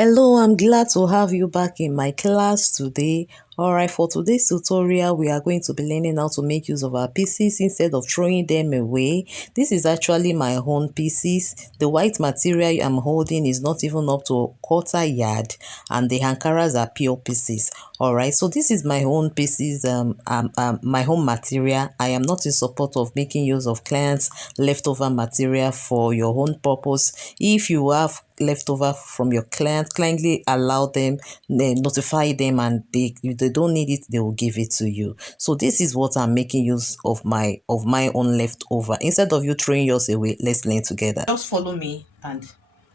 Hello, I'm glad to have you back in my class today. Alright, for today's tutorial, we are going to be learning how to make use of our pieces instead of throwing them away. This is actually my own pieces. The white material I'm holding is not even up to a quarter yard, and the ankaras are pure pieces. Alright, so this is my own pieces, my own material. I am not in support of making use of clients' leftover material for your own purpose. If you have leftover from your client, kindly allow them, notify them, and if they don't need it, they will give it to you. So this is what I'm making use of my own leftover. Instead of you throwing yours away, let's learn together. Just follow me and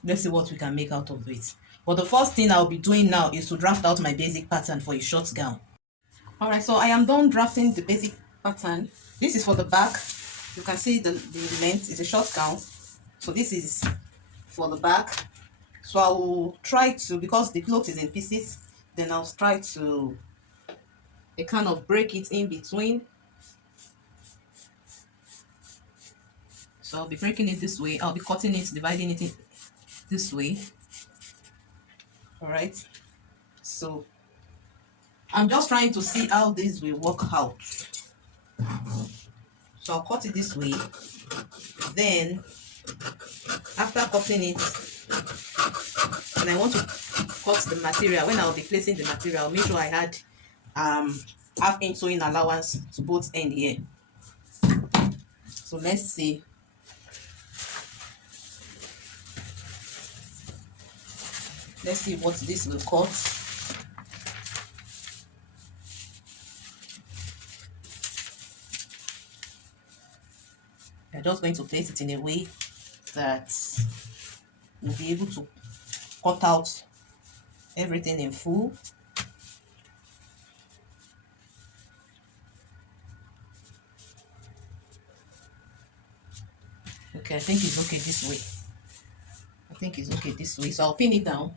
let's see what we can make out of it. But the first thing I'll be doing now is to draft out my basic pattern for a short gown. All right, so I am done drafting the basic pattern. This is for the back. You can see the length is a short gown. So this is for the back. So I will try to, because the cloth is in pieces, then I'll try to kind of break it in between. So I'll be breaking it this way. I'll be cutting it, dividing it in this way. All right. So I'm just trying to see how this will work out. So I'll cut it this way. Then after cutting it, and I want to cut the material, when I'll be placing the material, make sure I had half-inch sewing allowance to both end here. So let's see. Let's see what this will cut. We're just going to place it in a way that we'll be able to cut out everything in full. Okay, I think it's okay this way. I think it's okay this way. So I'll pin it down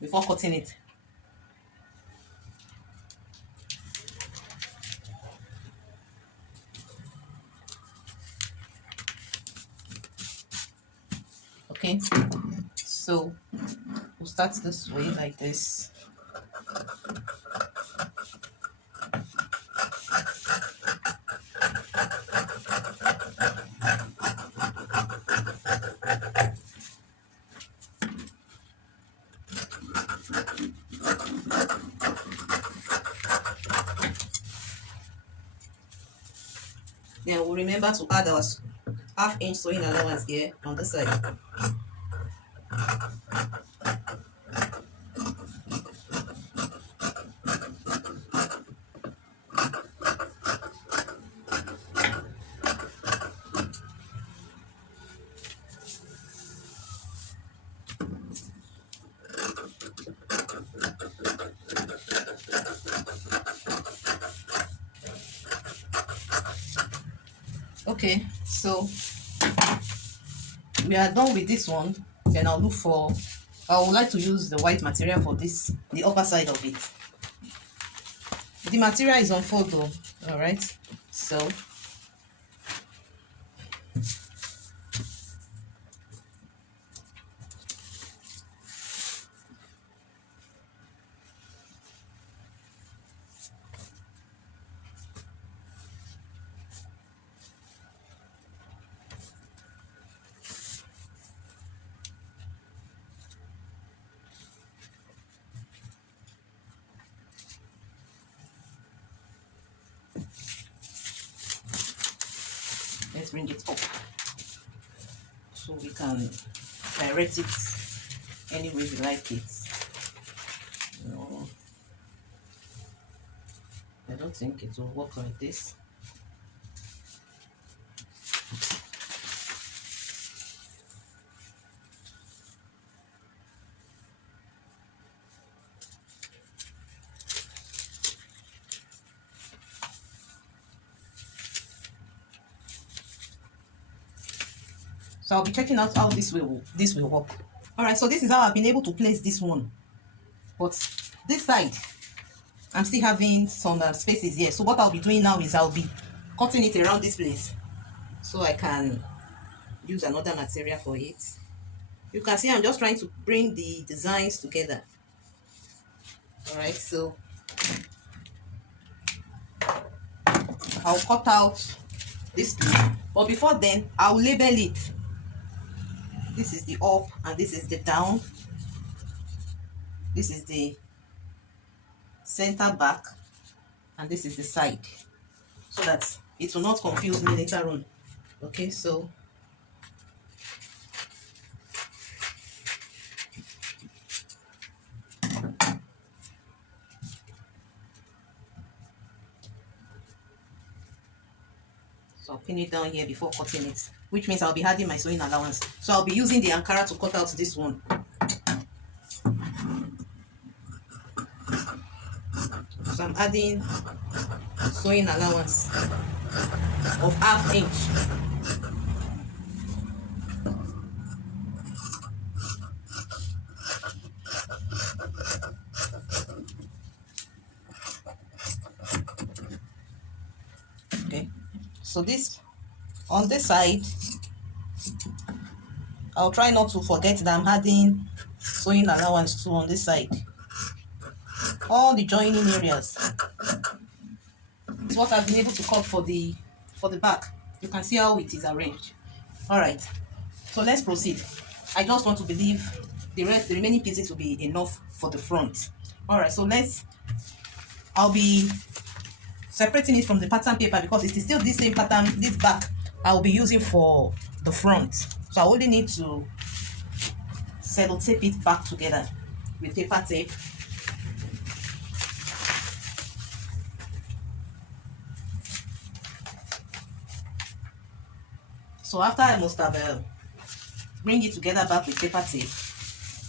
before cutting it. Okay, so we'll start this way like this. Then we'll remember to add our half-inch sewing allowance here on this side. Okay, so we are done with this one. Then I would like to use the white material for this, the upper side of it. The material is on photo, all right? So let's bring it up so we can direct it any way we like it. No, I don't think it will work like this. So I'll be checking out how this will work. All right, so this is how I've been able to place this one. But this side, I'm still having some spaces here. So what I'll be doing now is I'll be cutting it around this place so I can use another material for it. You can see I'm just trying to bring the designs together. All right, so I'll cut out this piece, but before then I'll label it. This is the up and this is the down. This is the center back and this is the side, so that it will not confuse me later on. Okay, so I'll pin it down here before cutting it, which means I'll be adding my sewing allowance. So I'll be using the ankara to cut out this one. So I'm adding sewing allowance of 1/2 inch. Okay, so this on this side, I'll try not to forget that I'm adding sewing allowance too on this side. All the joining areas is what I've been able to cut for the back. You can see how it is arranged. All right, so let's proceed. I just want to believe the remaining pieces will be enough for the front. All right, so I'll be separating it from the pattern paper because it is still the same pattern. This back I'll be using for the front, so I only need to sellotape it back together with paper tape. So after I must have bring it together back with paper tape,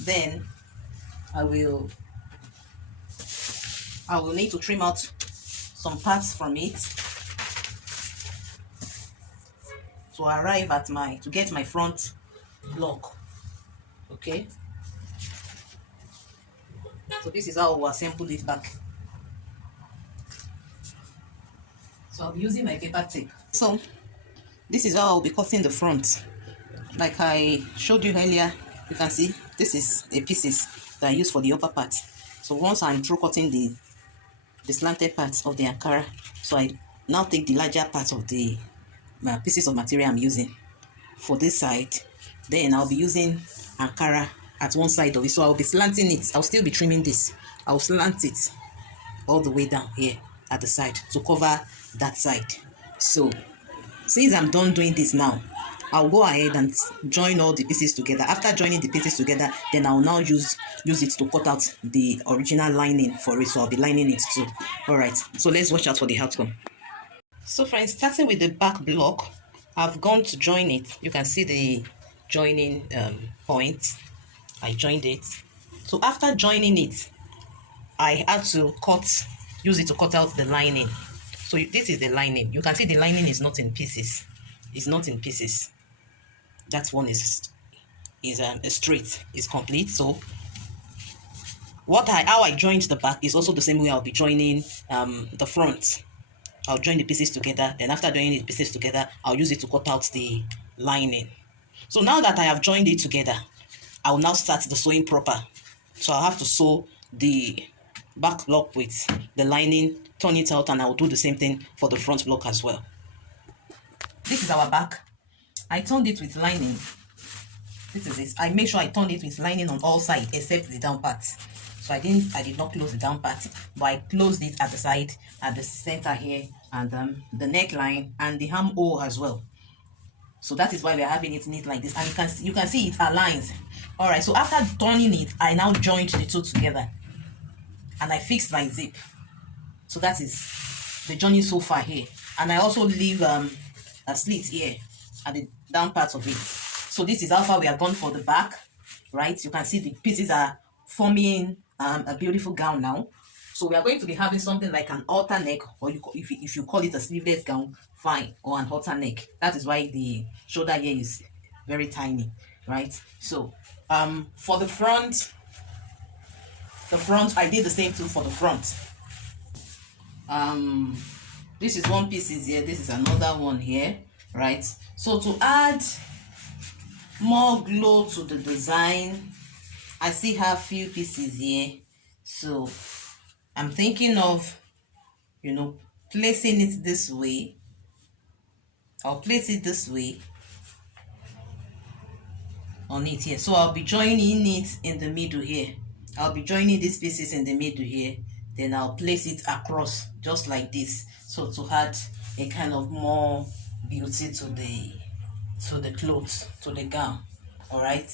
then I will need to trim out some parts from it to arrive at to get my front block. Okay, so this is how we'll assemble it back. So I'll be using my paper tape. So this is how I'll be cutting the front. Like I showed you earlier, you can see this is the pieces that I use for the upper part. So once I'm through cutting the slanted parts of the ankara, so I now take the larger part of the pieces of material I'm using for this side. Then I'll be using ankara at one side of it, so I'll be slanting it. I'll still be trimming this. I'll slant it all the way down here at the side to cover that side. So since I'm done doing this now, I'll go ahead and join all the pieces together. After joining the pieces together, then I'll now use it to cut out the original lining for it. So I'll be lining it too. All right, so let's watch out for the outcome. So friends, starting with the back block, I've gone to join it. You can see the joining point. I joined it. So after joining it, I had to use it to cut out the lining. So this is the lining. You can see the lining is not in pieces. It's not in pieces. That one is straight, is complete. So how I joined the back is also the same way I'll be joining the front. I'll join the pieces together. Then after joining the pieces together, I'll use it to cut out the lining. So now that I have joined it together, I will now start the sewing proper. So I'll have to sew the back block with the lining, turn it out, and I'll do the same thing for the front block as well. This is our back. I turned it with lining. This is it. I make sure I turned it with lining on all sides except the down part. So I did not close the down part, but I closed it at the side, at the center here, and the neckline and the armhole as well. So that is why we are having it neat like this, and you can see it aligns. All right, so after turning it, I now joined the two together and I fixed my zip. So that is the joining so far here, and I also leave a slit here at the down part of it. So this is how far we have gone for the back, right? You can see the pieces are forming a beautiful gown now. So we are going to be having something like an halter neck, or if you call it a sleeveless gown, fine, or an halter neck. That is why the shoulder here is very tiny, right? So for the front I did the same too for the front. This is one piece is here, this is another one here, right? So to add more glow to the design. I still have few pieces here, so I'm thinking of, placing it this way. I'll place it this way on it here. So I'll be joining it in the middle here. I'll be joining these pieces in the middle here. Then I'll place it across just like this. So to add a kind of more beauty to the clothes, to the gown. All right.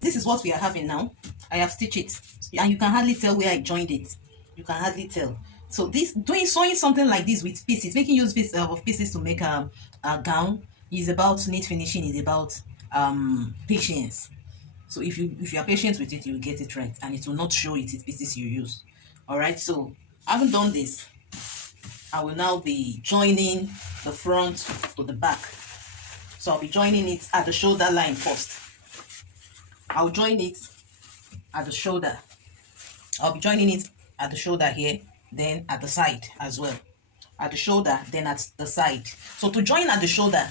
This is what we are having now. I have stitched it, and you can hardly tell where I joined it. You can hardly tell. So this sewing something like this with pieces, making use of pieces to make a gown is about neat finishing. Is about patience. So if you are patient with it, you will get it right, and it will not show it. It's pieces you use. All right. So having done this, I will now be joining the front to the back. So I'll be joining it at the shoulder line first. I'll join it at the shoulder. I'll be joining it at the shoulder here, then at the side as well. At the shoulder, then at the side. So to join at the shoulder,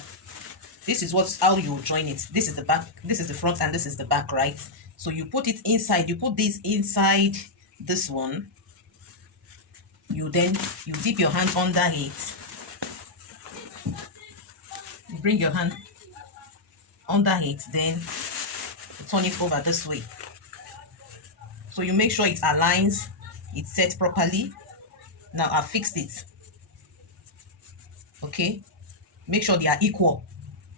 this is how you join it. This is the back, this is the front, and this is the back, right? So you put it inside. You put this inside this one. You dip your hand under it. You bring your hand under it, then turn it over this way. So you make sure it aligns, it's set properly. Now I've fixed it. Okay, make sure they are equal.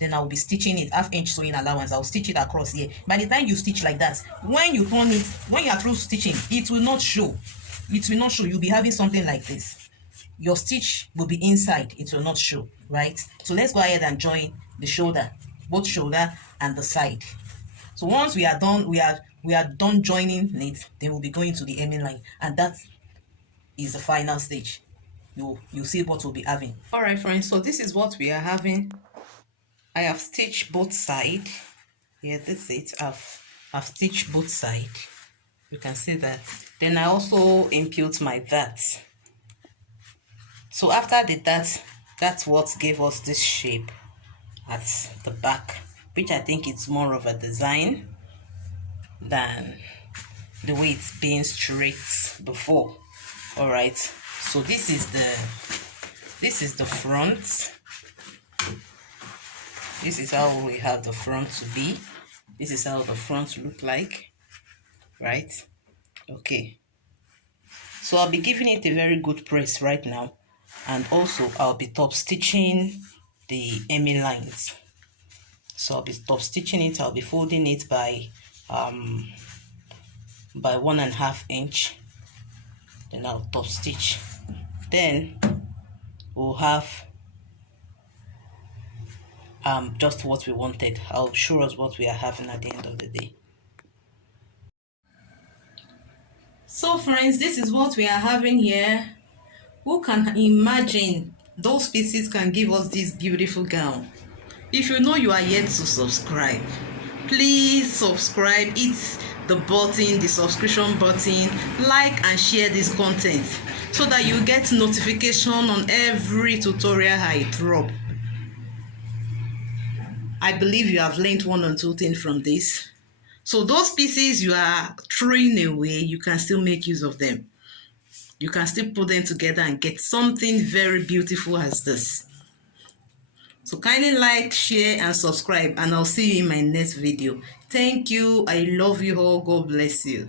Then I'll be stitching it, 1/2 inch sewing allowance. I'll stitch it across here. By the time you stitch like that, when you turn it, when you are through stitching, it will not show. It will not show. You'll be having something like this. Your stitch will be inside. It will not show, right? So let's go ahead and join the shoulder, both shoulder and the side. So once we are done, we are done joining it, then we'll be going to the hemming line, and that is the final stage. You'll see what we'll be having. All right, friends. So this is what we are having. I have stitched both sides. Yeah, this is it. I've stitched both sides. You can see that. Then I also impute my darts. So after the darts, that's what gave us this shape at the back, which I think it's more of a design than the way it's been straight before. All right. So this is the front. This is how we have the front to be. This is how the front look like, right? Okay. So I'll be giving it a very good press right now, and also I'll be top stitching the hemming lines. So I'll be top stitching it. I'll be folding it by 1.5 inch. Then I'll top stitch. Then we'll have just what we wanted. I'll show us what we are having at the end of the day. So friends, this is what we are having here. Who can imagine those pieces can give us this beautiful gown? If you know you are yet to subscribe, please subscribe. Hit the button, the subscription button, like and share this content so that you get notification on every tutorial I drop. I believe you have learned one or two things from this. So those pieces you are throwing away, you can still make use of them. You can still put them together and get something very beautiful as this. So kindly like, share, and subscribe, and I'll see you in my next video. Thank you. I love you all. God bless you.